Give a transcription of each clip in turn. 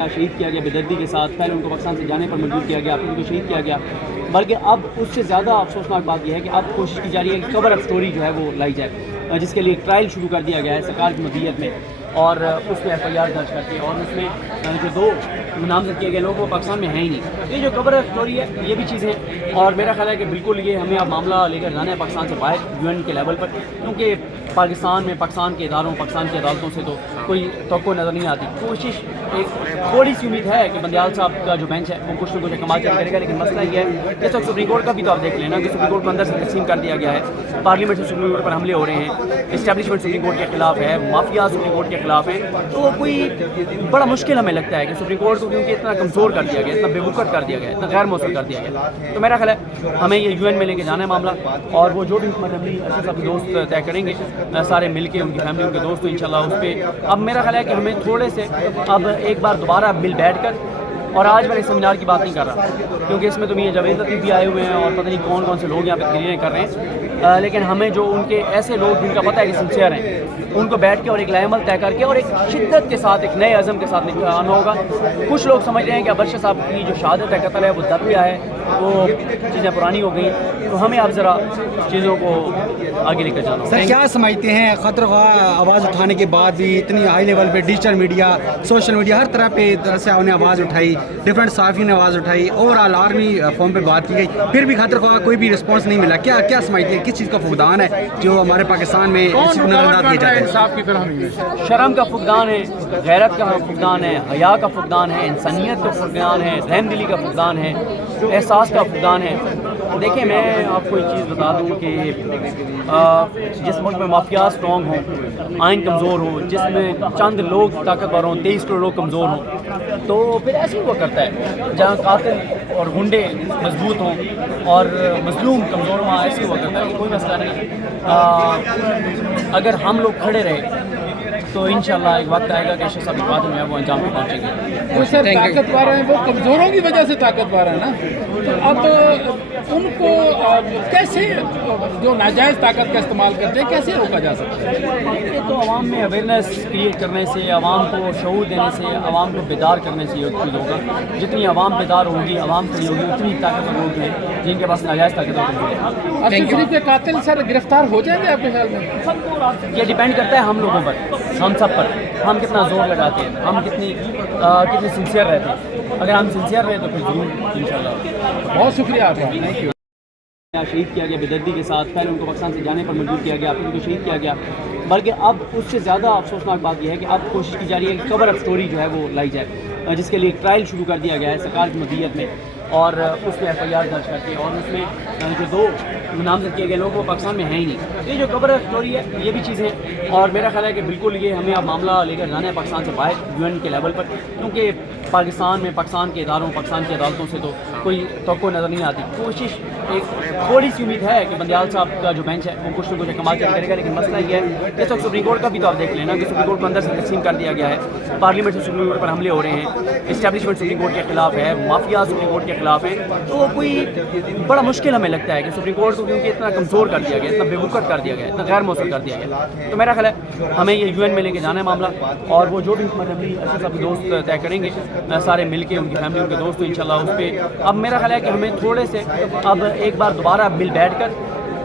شہید کیا گیا بے دردی کے ساتھ. پہلے ان کو پاکستان سے جانے پر مجبور کیا گیا, پھر ان کو شہید کیا گیا. بلکہ اب اس سے زیادہ افسوسناک بات یہ ہے کہ اب کوشش کی جا رہی ہے کہ کور اپ سٹوری جو ہے وہ لائی جائے, جس کے لیے ٹرائل شروع کر دیا گیا ہے سرکار کی مدیریت میں, اور اس میں FIR درج کر کے, اور اس میں جو 2 نامزد کیے گئے لوگ وہ پاکستان میں ہیں ہی نہیں. یہ جو کور اپ سٹوری ہے یہ بھی چیزیں, اور میرا خیال ہے کہ بالکل یہ ہمیں اب معاملہ لے کر جانا ہے پاکستان سے باہر UN کے لیول پر, کیونکہ پاکستان میں پاکستان کے اداروں پاکستان کی عدالتوں سے تو کوئی توقع نظر نہیں آتی. کوشش ایک تھوڑی سی امید ہے کہ بندیال صاحب کا جو بینچ ہے وہ کچھ نہ کچھ کمال کرے گا, لیکن مسئلہ یہ ہے کہ تک سپریم کورٹ کا بھی تو آپ دیکھ لینا کہ سپریم کورٹ کو اندر سے تقسیم کر دیا گیا ہے. پارلیمنٹ سے سپریم کورٹ پر حملے ہو رہے ہیں, اسٹیبلشمنٹ سپریم کورٹ کے خلاف ہے, مافیا سپریم کورٹ کے خلاف ہیں. تو کوئی بڑا مشکل ہمیں لگتا ہے کہ سپریم کورٹ کو کیونکہ اتنا کمزور کر دیا گیا, اتنا بے وقت کر دیا گیا, اتنا غیر موثر کر دیا گیا. تو میرا خیال ہے ہمیں یہ UN میں لے کے جانا ہے معاملہ, اور وہ جو بھی حکمت عملی اپنے دوست طے کریں گے سارے مل کے, ان کی فیملی, ان کے دوست, انشاءاللہ اس پہ اب میرا خیال ہے کہ ہمیں تھوڑے سے اب ایک بار دوبارہ مل بیٹھ کر, اور آج میں سیمینار کی بات نہیں کر رہا کیونکہ اس میں تو یہ جاوید لطیف بھی آئے ہوئے ہیں اور پتہ نہیں کون کون سے لوگ یہاں پہ تقریریں کر رہے ہیں, لیکن ہمیں جو ان کے ایسے لوگ جن کا پتہ ہے کہ سنسیئر ہیں ان کو بیٹھ کے اور ایک لائحہ عمل طے کر کے اور ایک شدت کے ساتھ, ایک نئے عزم کے ساتھ آنا ہوگا. کچھ لوگ سمجھ رہے ہیں کہ ابرشہ صاحب کی جو شہادت ہے, قتل ہے, وہ دب گیا ہے, وہ چیزیں پرانی ہو گئی. تو ہمیں اب ذرا چیزوں کو آگے لے کر جانا ہوگا. سر کیا سمجھتے ہیں خطر خواہ آواز اٹھانے کے بعد بھی اتنی ہائی لیول پہ ڈیجیٹل میڈیا, سوشل میڈیا, ہر طرح پہ سے انہیں آواز اٹھائی, ڈفرینٹ صحافیوں نے آواز اٹھائی, اوور آل آرمی فارم پہ بات کی گئی, پھر بھی خطر خواہ کوئی بھی رسپانس نہیں ملا. کیا سمجھتے ہیں کس چیز کا فقدان ہے جو ہمارے پاکستان میں نظر انداز کیا جاتا ہے؟ شرم کا فقدان ہے, غیرت کا فقدان ہے, حیا کا فقدان ہے, انسانیت کا فقدان ہے, رحم دلی کا فقدان ہے, احساس کا فقدان ہے. دیکھیں میں آپ کو ایک چیز بتا دوں کہ جس ملک میں مافیا اسٹرانگ ہوں, آئین کمزور ہو, جس میں چند لوگ طاقتور ہوں, 23 کروڑ لوگ کمزور ہوں, تو پھر ایسے ہی ہوا کرتا ہے. جہاں قاتل اور گنڈے مضبوط ہوں اور مظلوم کمزور ہوں, ایسے ہی ہوا کرتا ہے. کوئی مسئلہ نہیں. اگر ہم لوگ کھڑے رہے تو انشاءاللہ ایک وقت آئے گا کہ اشرف صاحب قاتل میں وہ انجام پہ پہنچیں گے. وہ سر طاقتور ہیں, وہ کمزوروں کی وجہ سے طاقتور ہیں نا, تو اب ان کو کیسے جو ناجائز طاقت کا استعمال کرتے ہیں کیسے روکا جا سکتا ہے؟ یہ تو عوام میں اویئرنیس کریٹ کرنے سے, عوام کو شعور دینے سے, عوام کو بیدار کرنے سے یہ چیز ہوگا. جتنی عوام بیدار ہوگی, عوام کھڑی ہوگی, اتنی طاقتور لوگ ہیں جن کے پاس ناجائز طاقت ہوتی ہے. اب شریف کے قاتل سر گرفتار ہو جائیں گے آپ کے خیال میں؟ یہ ڈیپینڈ کرتا ہے ہم لوگوں پر, ہم سب پر, ہم کتنا زور لگاتے ہیں, ہم کتنے سنسیئر رہتے ہیں. اگر ہم سنسیئر رہے تو پھر ضرور انشاءاللہ. بہت شکریہ آپ کا, تھینک یو. شہید کیا گیا بے دردی کے ساتھ. پہلے ان کو پاکستان سے جانے پر مجبور کیا گیا, پھر ان کو شہید کیا گیا. بلکہ اب اس سے زیادہ افسوسناک بات یہ ہے کہ اب کوشش کی جا رہی ہے کہ کور اپ سٹوری جو ہے وہ لائی جائے, جس کے لیے ٹرائل شروع کر دیا گیا ہے سرکار کی مدیریت میں, اور اس میں FIR درج کر کے, اور اس میں جو 2 نامزد کیے گئے لوگ وہ پاکستان میں ہیں ہی نہیں. یہ جو کور اپ سٹوری ہے یہ بھی چیزیں, اور میرا خیال ہے کہ بالکل یہ ہمیں اب معاملہ لے کر جانا ہے پاکستان سے باہر UN کے لیول پر, کیونکہ پاکستان میں پاکستان کے اداروں پاکستان کی عدالتوں سے تو کوئی توقع نظر نہیں آتی. کوشش ایک تھوڑی سی امید ہے کہ بندیال صاحب کا جو بینچ ہے وہ کچھ نہ کچھ کمال کرے گا, لیکن مسئلہ یہ ہے کہ تک سپریم کورٹ کا بھی تو آپ دیکھ لینا کہ سپریم کورٹ کو اندر سے تقسیم کر دیا گیا ہے. پارلیمنٹ سے سپریم کورٹ پر حملے ہو رہے ہیں, اسٹیبلشمنٹ سپریم کورٹ کے خلاف ہے, مافیا سپریم کورٹ کے خلاف ہیں. تو کوئی بڑا مشکل ہمیں لگتا ہے کہ سپریم کورٹ کو کیونکہ اتنا کمزور کر دیا گیا, اتنا بے وقت کر دیا گیا, اتنا غیر موثر کر دیا گیا. تو میرا خیال ہے ہمیں یہ UN میں لے کے جانا ہے معاملہ, اور وہ جو بھی حکمت عملی اپنے دوست طے کریں گے سارے مل کے, ان کی فیملی, ان کے دوست, انشاءاللہ اس پہ اب میرا خیال ہے کہ ہمیں تھوڑے سے اب ایک بار دوبارہ مل بیٹھ کر,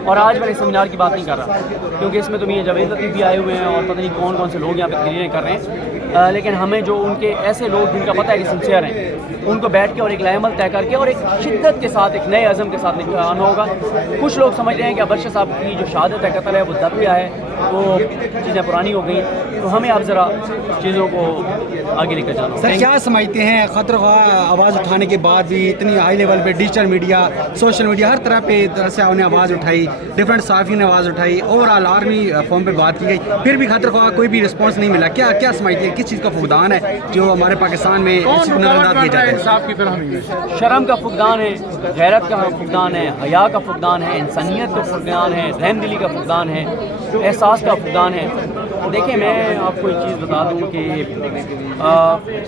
اور آج میں سیمینار کی بات نہیں کر رہا کیونکہ اس میں تو یہ جاوید لطیف بھی آئے ہوئے ہیں اور پتہ نہیں کون کون سے لوگ یہاں پہ تقریریں کر رہے ہیں, لیکن ہمیں جو ان کے ایسے لوگ جن کا پتہ ہے کہ سنسیئر ہیں ان کو بیٹھ کے اور ایک لائحہ عمل طے کر کے اور ایک شدت کے ساتھ, ایک نئے عزم کے ساتھ آنا ہوگا. کچھ لوگ سمجھ رہے ہیں کہ ابرشہ صاحب کی جو شہادت ہے, قتل ہے, وہ دب گیا ہے, وہ چیزیں پرانی ہو گئی. تو ہمیں اب ذرا چیزوں کو آگے لے کر جانا ہوگا. سر کیا سمجھتے ہیں خطر خواہ آواز اٹھانے کے بعد بھی اتنی ہائی لیول پہ ڈیجیٹل میڈیا, سوشل میڈیا, ہر طرح پہ سے انہیں آواز اٹھائی, ڈفرینٹ صحافیوں نے آواز اٹھائی, اوور آل آرمی فارم پہ بات کی گئی, پھر بھی خطر خواہ کوئی بھی رسپانس نہیں ملا. کیا سمجھتے ہیں کس چیز کا فقدان ہے جو ہمارے پاکستان میں نظر انداز کیا جاتا ہے؟ شرم کا فقدان ہے, غیرت کا فقدان ہے, حیا کا فقدان ہے, انسانیت کا فقدان ہے, رحم دلی کا فقدان ہے, احساس کا فقدان ہے. دیکھیں میں آپ کو ایک چیز بتا دوں کہ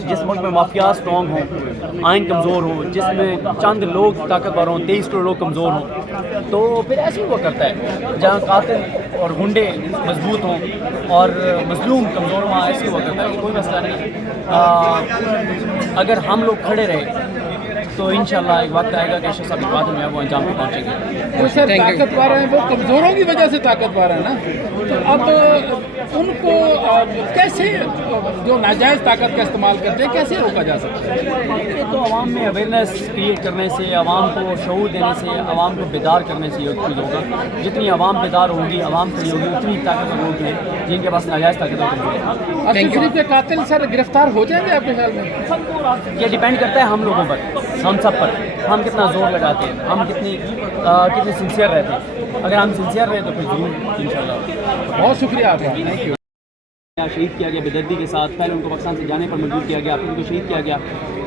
جس ملک میں مافیا اسٹرانگ ہوں, آئین کمزور ہو, جس میں چند لوگ طاقتور ہوں, 23 کروڑ لوگ کمزور ہوں, تو پھر ایسے ہی ہوا کرتا ہے. جہاں قاتل اور گنڈے مضبوط ہوں اور مظلوم کمزور ہوں, ایسے ہی ہوا کرتا ہے. کوئی مسئلہ نہیں. اگر ہم لوگ کھڑے رہے تو انشاءاللہ ایک وقت آئے گا کہ اشرف صاحب اقبال جو ہے وہ انجام پہ پہنچیں گے. جو سر طاقتور ہیں وہ کمزوروں کی وجہ سے طاقتور ہیں نا, تو اب ان کو کیسے جو ناجائز طاقت کا استعمال کرتے ہیں کیسے روکا جا سکتا ہے؟ یہ تو عوام میں اویئرنیس کریٹ کرنے سے, عوام کو شعور دینے سے, عوام کو بیدار کرنے سے یہ چیز ہوگا. جتنی عوام بیدار ہوگی, عوام کھڑی ہوگی, اتنی طاقتور لوگ ہیں جن کے پاس ناجائز طاقت ہوگی. ارشد شریف کے قاتل سر گرفتار ہو جائیں گے آپ کے خیال میں؟ یہ ڈیپینڈ کرتا ہے ہم لوگوں پر, ہم سب پر, ہم کتنا زور لگاتے ہیں, ہم کتنی سنسیئر رہتے ہیں. اگر ہم سنسیئر رہے تو پھر ضرور انشاءاللہ. بہت شکریہ آپ کا, تھینک یو. شہید کیا گیا بے دردی کے ساتھ. پہلے ان کو پاکستان سے جانے پر مجبور کیا گیا, پھر ان کو شہید کیا گیا.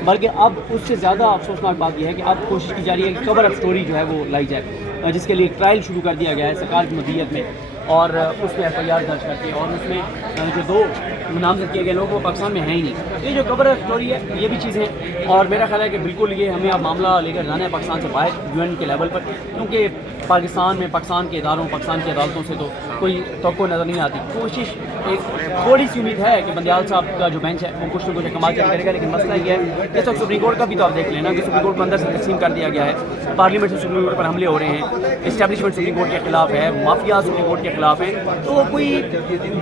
بلکہ اب اس سے زیادہ افسوسناک بات یہ ہے کہ اب کوشش کی جا رہی ہے کہ کور اپ اسٹوری جو ہے وہ لائی جائے, جس کے لیے ایک ٹرائل شروع کر دیا گیا ہے سرکار کی مدیریت میں, اور اس میں ایف آئی آر درج کر کے, اور اس میں جو 2 نامزد کیے گئے لوگ وہ پاکستان میں ہیں ہی نہیں. یہ جو کور اپ اسٹوری ہے یہ بھی چیزیں, اور میرا خیال ہے کہ بالکل یہ ہمیں اب معاملہ لے کر جانا ہے پاکستان سے باہر, یو این کے لیول پر, کیونکہ پاکستان میں پاکستان کے اداروں, پاکستان کی عدالتوں سے تو کوئی توقع نظر نہیں آتی. کوشش ایک تھوڑی سی امید ہے کہ بندیال صاحب کا جو بینچ ہے وہ کچھ نہ کچھ کمال کرے گا, لیکن مسئلہ یہ ہے کہ اس وقت سپریم کورٹ کا بھی تو آپ دیکھ لینا کہ سپریم کورٹ کو اندر سے تقسیم کر دیا گیا ہے. پارلیمنٹ سے سپریم کورٹ پر حملے ہو رہے ہیں, اسٹیبلشمنٹ سپریم کورٹ کے خلاف ہے, مافیا سپریم کورٹ کے خلاف ہیں. تو کوئی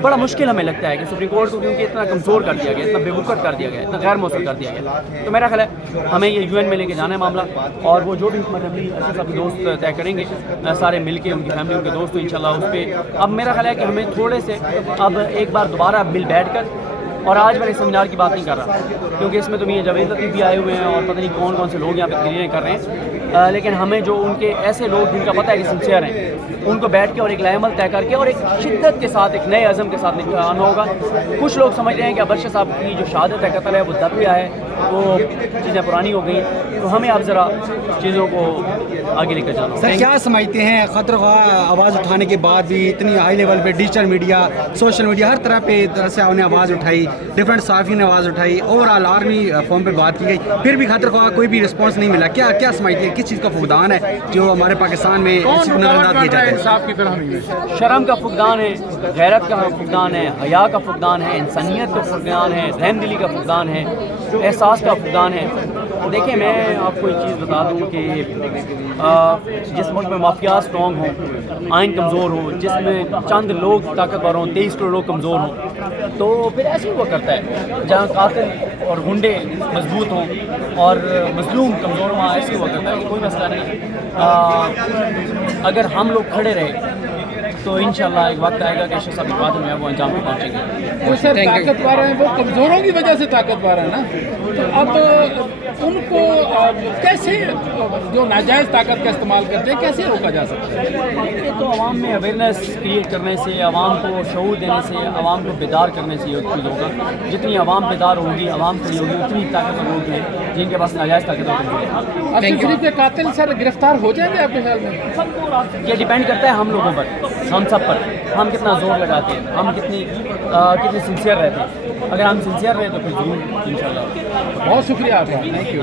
بڑا مشکل ہمیں لگتا ہے کہ سپریم کورٹ کو کیونکہ اتنا کمزور کر دیا گیا, اتنا بے وقت کر دیا گیا, اتنا غیر مؤثر کر دیا گیا. تو میرا خیال ہے ہمیں یہ یو این میں لے کے جانا ہے معاملہ, اور وہ جو بھی حکمت عملی اشرف صاحب کے دوست طے کریں گے سارے مل کے, ان کی فیملی, ان کے دوست, تو انشاءاللہ اس پہ اب میرا خیال ہے کہ ہمیں تھوڑے سے اب ایک بار دوبارہ مل بیٹھ کر, اور آج میں سیمینار کی بات نہیں کر رہا کیونکہ اس میں تو جاوید لطیف بھی آئے ہوئے ہیں اور پتہ نہیں کون کون سے لوگ یہاں پہ تقریریں کر رہے ہیں, لیکن ہمیں جو ان کے ایسے لوگ جن کا پتہ ہے کہ سنسیئر ہیں, ان کو بیٹھ کے اور ایک لائے عمل طے کر کے اور ایک شدت کے ساتھ, ایک نئے عزم کے ساتھ آنا ہوگا. کچھ لوگ سمجھ رہے ہیں کہ ابرشہ صاحب کی جو شہادت ہے, قتل ہے, وہ دب گیا ہے, وہ چیزیں پرانی ہو گئی, تو ہمیں اب ذرا چیزوں کو آگے لے کر جانا ہوگا. سر کیا سمجھتے ہیں خطر خواہ آواز اٹھانے کے بعد بھی اتنی ہائی لیول پہ ڈیجیٹل میڈیا, سوشل میڈیا, ہر طرح پہ سے انہیں آواز اٹھائی, ڈفرینٹ صحافیوں نے آواز اٹھائی, اوور آل آرمی فارم پہ بات کی گئی, پھر بھی خطر خواہ کوئی بھی رسپانس نہیں ملا. کیا سمجھتے ہیں کس چیز کا فقدان ہے جو ہمارے پاکستان میں نظر انداز کیا جاتا ہے؟ شرم کا فقدان ہے, غیرت کا فقدان ہے, حیا کا فقدان ہے, انسانیت کا فقدان ہے, رحم دلی کا فقدان ہے, احساس کا فقدان ہے. دیکھیں میں آپ کو ایک چیز بتا دوں کہ جس ملک میں مافیا اسٹرانگ ہوں, آئین کمزور ہو, جس میں چند لوگ طاقتور ہوں, 23 کروڑ لوگ کمزور ہوں, تو پھر ایسے ہی ہوا کرتا ہے. جہاں قاتل اور گنڈے مضبوط ہوں اور مظلوم کمزور ہوں, ایسے ہی ہوا کرتا ہے. کوئی مسئلہ نہیں. اگر ہم لوگ کھڑے رہے تو انشاءاللہ ایک وقت آئے گا کہ اشرف صاحب اقبال جو ہے وہ انجام پہ پہنچیں گے. جو سر طاقتور ہیں وہ کمزوروں کی وجہ سے طاقتور ہیں نا, تو اب ان کو کیسے جو ناجائز طاقت کا استعمال کرتے ہیں کیسے روکا جا سکتا ہے؟ یہ تو عوام میں اویئرنیس کریٹ کرنے سے, عوام کو شعور دینے سے, عوام کو بیدار کرنے سے یہ چیز ہوگا. جتنی عوام بیدار ہوگی, عوام کھڑی ہوگی, اتنی طاقتور لوگ ہیں جن کے پاس ناجائز طاقت ہوگی. ارشد شریف کے قاتل سر گرفتار ہو جائیں گے آپ کے خیال میں؟ یہ ڈیپینڈ کرتا ہے ہم لوگوں پر, ہم سب پر, ہم کتنا زور لگاتے ہیں, ہم کتنی سنسیئر رہتے ہیں. اگر ہم سنسیئر رہے تو پھر ضرور انشاءاللہ. بہت شکریہ آپ کا, تھینک یو.